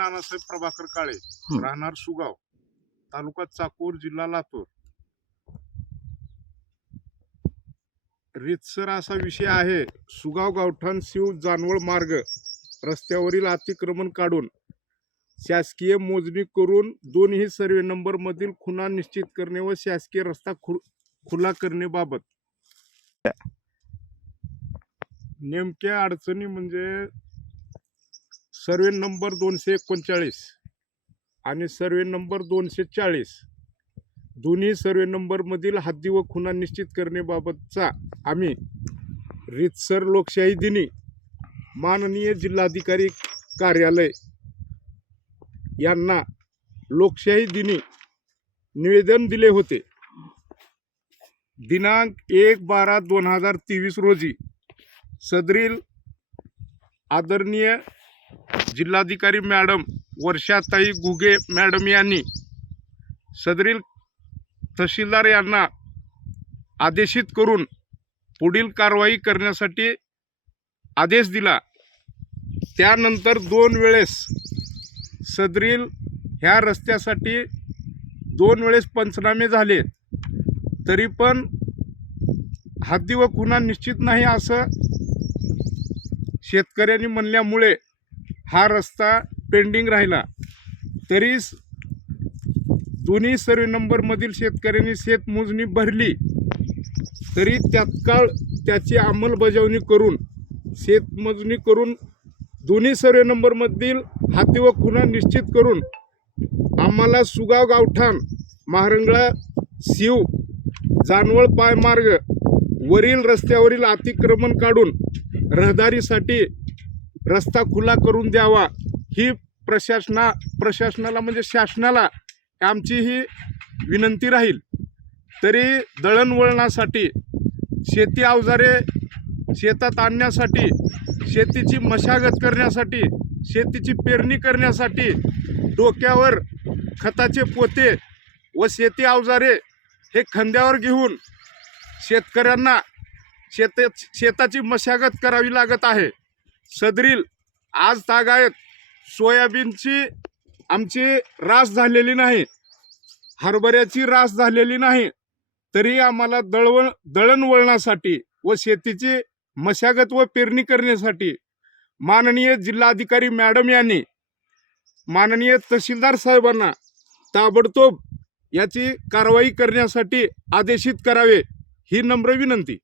नानासाहेब प्रभाकर काळे. राहणार सुगाव तालुका चाकूर जिल्हा लातूर रितसर असा विषय आहे सुगाव गावठाण शिव जानवळ मार्ग रस्त्यावरील अतिक्रमण काढून शासकीय मोजणी करून दोन्ही सर्वे नंबर मधील खुणा निश्चित करणे व शासकीय रस्ता खु खुला करण्याबाबत नेमक्या अडचणी म्हणजे सर्वे नंबर दोनशे एकोणचाळीस आणि सर्वे नंबर दोनशे चाळीस. दोन्ही सर्वे नंबरमधील हद्दी व खुणा निश्चित करण्याबाबतचा आम्ही रितसर लोकशाही दिनी माननीय जिल्हाधिकारी कार्यालय यांना लोकशाही दिनी निवेदन दिले होते. दिनांक एक बारा दोन हजार तेवीस रोजी सदरील आदरणीय जिल्हाधिकारी मॅडम वर्षाताई गुगे मॅडम यांनी सदरील तहसीलदार यांना आदेशित करून पुढील कारवाई करण्यासाठी आदेश दिला. त्यानंतर दोन वेळेस सदरील ह्या रस्त्यासाठी दोन वेळेस पंचनामे झाले. तरी पण हद्दी व खुना निश्चित नाही असं शेतकऱ्यांनी म्हणल्यामुळे हा रस्ता पेंडिंग राहिला तरी दोन्ही सर्वे नंबरमधील शेतकऱ्यांनी शेतमोजणी भरली तरी तत्काळ त्याची अंमलबजावणी करून शेतमोजणी करून दोन्ही सर्वे नंबरमधील हाती व खुणा निश्चित करून आम्हाला सुगाव गावठाण महारंगळा शिव जानवळ पायमार्ग वरील रस्त्यावरील अतिक्रमण काढून रहदारीसाठी रस्ता खुला करून द्यावा. ही प्रशासना प्रशासनाला म्हणजे शासनाला आमची ही विनंती राहील. तरी दळणवळणासाठी शेती अवजारे शेतात आणण्यासाठी शेतीची मशागत करण्यासाठी शेतीची पेरणी करण्यासाठी डोक्यावर खताचे पोते व शेती अवजारे हे खांद्यावर घेऊन शेतकऱ्यांना शेत शेताची मशागत करावी लागत आहे. सदरील आज तागायत सोयाबीनची आमची रास झालेली नाही. हरभऱ्याची रास झालेली नाही. तरी आम्हाला दळवण दळणवळणासाठी व शेतीची मशागत व पेरणी करण्यासाठी माननीय जिल्हाधिकारी मॅडम यांनी माननीय तहसीलदार साहेबांना ताबडतोब याची कारवाई करण्यासाठी आदेशित करावे ही नम्र विनंती.